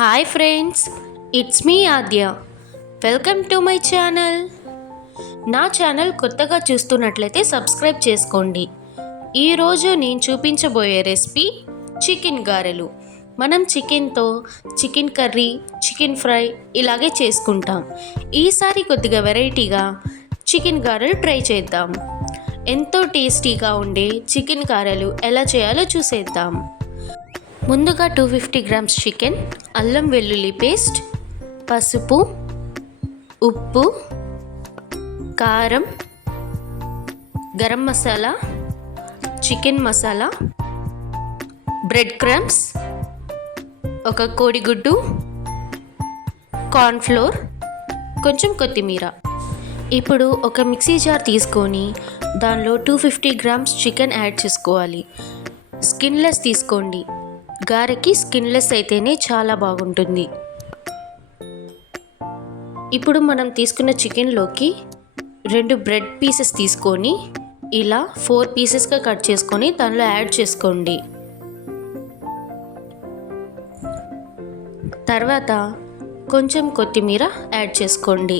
Hi friends, it's me Aadya. Welcome to my channel. నా channel కొత్తగా చూస్తున్నట్లయితే subscribe చేసుకోండి. ఈరోజు నేను చూపించబోయే రెసిపీ చికెన్ గారెలు. మనం చికెన్తో చికెన్ కర్రీ, చికెన్ ఫ్రై ఇలాగే చేసుకుంటాం. ఈసారి కొద్దిగా వెరైటీగా చికెన్ గారెలు ట్రై చేద్దాం. ఎంతో టేస్టీగా ఉండే చికెన్ గారెలు ఎలా చేయాలో చూసేద్దాం. ముందుగా 250 గ్రామ్స్ చికెన్, అల్లం వెల్లుల్లి పేస్ట్, పసుపు, ఉప్పు, కారం, garam masala, chicken masala, bread crumbs, ఒక కోడిగుడ్డు, కార్న్ఫ్లోర్, కొంచెం కొత్తిమీర. ఇప్పుడు ఒక మిక్సీ జార్ తీసుకొని దానిలో 250 గ్రామ్స్ చికెన్ యాడ్ చేసుకోవాలి. స్కిన్లెస్ తీసుకోండి. గారెకి స్కిన్లెస్ అయితేనే చాలా బాగుంటుంది. ఇప్పుడు మనం తీసుకున్న చికెన్లోకి 2 బ్రెడ్ పీసెస్ తీసుకొని ఇలా 4 పీసెస్గా కట్ చేసుకొని దానిలో యాడ్ చేసుకోండి. తర్వాత కొంచెం కొత్తిమీర యాడ్ చేసుకోండి.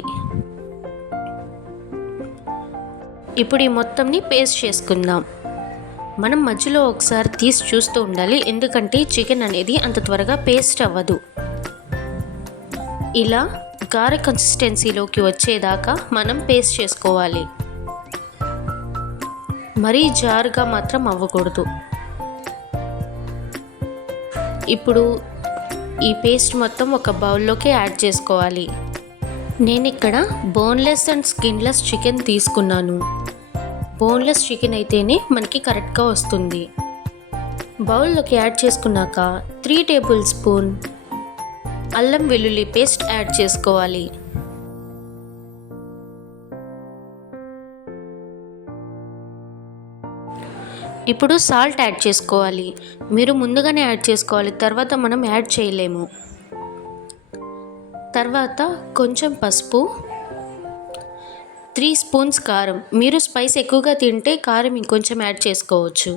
ఇప్పుడు ఈ మొత్తంని పేస్ట్ చేసుకుందాం. మనం మధ్యలో ఒకసారి తీసి చూస్తూ ఉండాలి, ఎందుకంటే చికెన్ అనేది అంత త్వరగా పేస్ట్ అవ్వదు. ఇలా గారె కన్సిస్టెన్సీలోకి వచ్చేదాకా మనం పేస్ట్ చేసుకోవాలి. మరీ జారుగా మాత్రం అవ్వకూడదు. ఇప్పుడు ఈ పేస్ట్ మొత్తం ఒక బౌల్లోకి యాడ్ చేసుకోవాలి. నేను ఇక్కడ బోన్లెస్ అండ్ స్కిన్లెస్ చికెన్ తీసుకున్నాను. బోన్లెస్ చికెన్ అయితేనే మనకి కరెక్ట్గా వస్తుంది. బౌల్లోకి యాడ్ చేసుకున్నాక 3 టేబుల్ స్పూన్ అల్లం వెల్లుల్లి పేస్ట్ యాడ్ చేసుకోవాలి. ఇప్పుడు సాల్ట్ యాడ్ చేసుకోవాలి. మీరు ముందుగానే యాడ్ చేసుకోవాలి, తర్వాత మనం యాడ్ చేయలేము. తర్వాత కొంచెం పసుపు, 3 స్పూన్స్ కారం. మీరు స్పైస్ ఎక్కువగా తింటే కారం ఇంకొంచెం యాడ్ చేసుకోవచ్చు.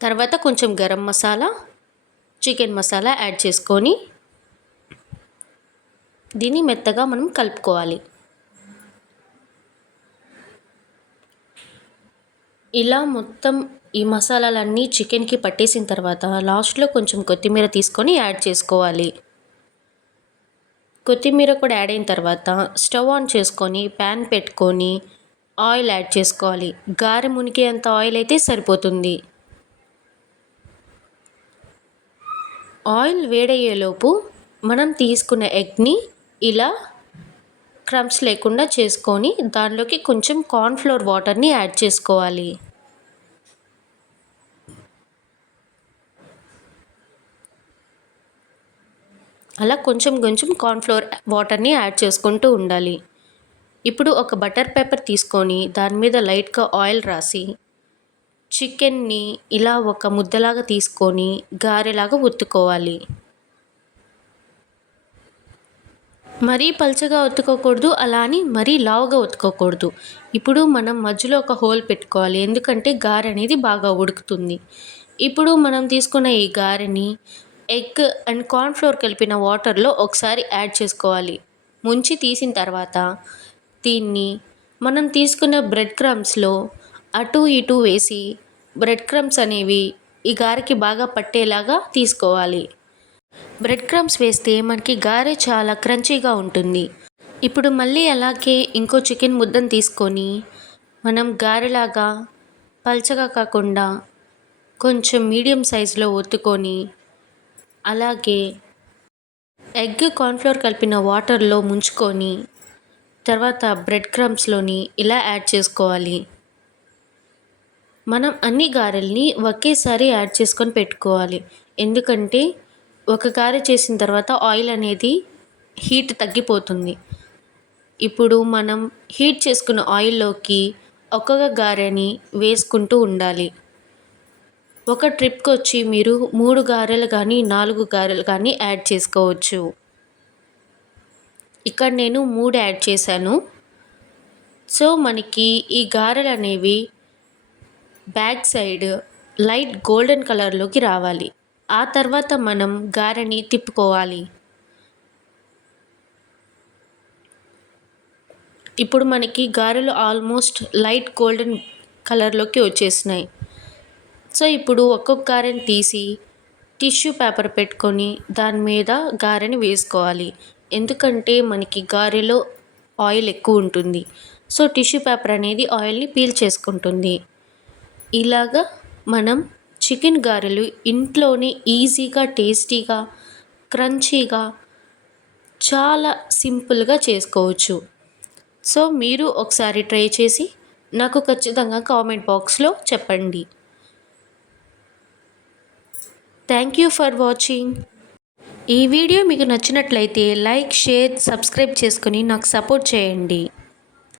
తర్వాత కొంచెం గరం మసాలా, చికెన్ మసాలా యాడ్ చేసుకొని దీన్ని మెత్తగా మనం కలుపుకోవాలి. ఇలా మొత్తం ఈ మసాలాలన్నీ చికెన్కి పట్టేసిన తర్వాత లాస్ట్లో కొంచెం కొత్తిమీర తీసుకొని యాడ్ చేసుకోవాలి. కొత్తిమీర కూడా యాడ్ అయిన తర్వాత స్టవ్ ఆన్ చేసుకొని ప్యాన్ పెట్టుకొని ఆయిల్ యాడ్ చేసుకోవాలి. గారె మునికేంత ఆయిల్ అయితే సరిపోతుంది. ఆయిల్ వేడయ్యేలోపు మనం తీసుకున్న ఎగ్ని ఇలా క్రమ్స్ లేకుండా చేసుకొని దానిలోకి కొంచెం కార్న్ఫ్లోర్ వాటర్ని యాడ్ చేసుకోవాలి. అలా కొంచెం కొంచెం కార్న్ఫ్లోర్ వాటర్ని యాడ్ చేసుకుంటూ ఉండాలి. ఇప్పుడు ఒక బటర్ పేపర్ తీసుకొని దాని మీద లైట్గా ఆయిల్ రాసి చికెన్ని ఇలా ఒక ముద్దలాగా తీసుకొని గారెలాగా ఒత్తుకోవాలి. మరీ పల్చగా ఒత్తుకోకూడదు, అలా అని మరీ లావుగా ఒత్తుకోకూడదు. ఇప్పుడు మనం మధ్యలో ఒక హోల్ పెట్టుకోవాలి, ఎందుకంటే గారె అనేది బాగా ఉడుకుతుంది. ఇప్పుడు మనం తీసుకున్న ఈ గారెని ఎగ్ అండ్ కార్న్ఫ్లోర్ కలిపిన వాటర్లో ఒకసారి యాడ్ చేసుకోవాలి. ముంచి తీసిన తర్వాత దీన్ని మనం తీసుకున్న బ్రెడ్ క్రమ్స్లో అటు ఇటు వేసి బ్రెడ్ క్రమ్స్ అనేవి ఈ గారెకి బాగా పట్టేలాగా తీసుకోవాలి. బ్రెడ్ క్రమ్స్ వేస్తే మనకి గారె చాలా క్రంచీగా ఉంటుంది. ఇప్పుడు మళ్ళీ అలాగే ఇంకో చికెన్ ముద్దను తీసుకొని మనం గారెలాగా పల్చగా కాకుండా కొంచెం మీడియం సైజులో ఒత్తుకొని అలాగే ఎగ్ కార్న్ఫ్లోర్ కలిపిన వాటర్లో ముంచుకొని తర్వాత బ్రెడ్ క్రమ్స్లోని ఇలా యాడ్ చేసుకోవాలి. మనం అన్ని గారెల్ని ఒకేసారి యాడ్ చేసుకొని పెట్టుకోవాలి, ఎందుకంటే ఒక గారె చేసిన తర్వాత ఆయిల్ అనేది హీట్ తగ్గిపోతుంది. ఇప్పుడు మనం హీట్ చేసుకున్న ఆయిల్లోకి ఒక్కొక్క గారెని వేసుకుంటూ ఉండాలి. ఒక ట్రిప్కి వచ్చి మీరు 3 గారెలు కానీ 4 గారెలు కానీ యాడ్ చేసుకోవచ్చు. ఇక్కడ నేను 3 యాడ్ చేశాను. సో మనకి ఈ గారెలు అనేవి బ్యాక్ సైడ్ లైట్ గోల్డెన్ కలర్లోకి రావాలి. ఆ తర్వాత మనం గారెని తిప్పుకోవాలి. ఇప్పుడు మనకి గారెలు ఆల్మోస్ట్ లైట్ గోల్డెన్ కలర్లోకి వచ్చేసినాయి. సో ఇప్పుడు ఒక్కొక్క గారెని తీసి టిష్యూ పేపర్ పెట్టుకొని దాని మీద గారెని వేసుకోవాలి. ఎందుకంటే మనకి గారెలో ఆయిల్ ఎక్కువ ఉంటుంది. సో టిష్యూ పేపర్ అనేది ఆయిల్ని పీల్చేసుకుంటుంది. ఇలాగా మనం చికెన్ గారెలు ఇంట్లోనే ఈజీగా, టేస్టీగా, క్రంచీగా, చాలా సింపుల్గా చేసుకోవచ్చు. సో మీరు ఒకసారి ట్రై చేసి నాకు ఖచ్చితంగా కామెంట్ బాక్స్లో చెప్పండి. Thank you for watching. ఈ వీడియో మీకు నచ్చినట్లయితే లైక్, షేర్, సబ్స్క్రైబ్ చేసుకొని నాకు సపోర్ట్ చేయండి.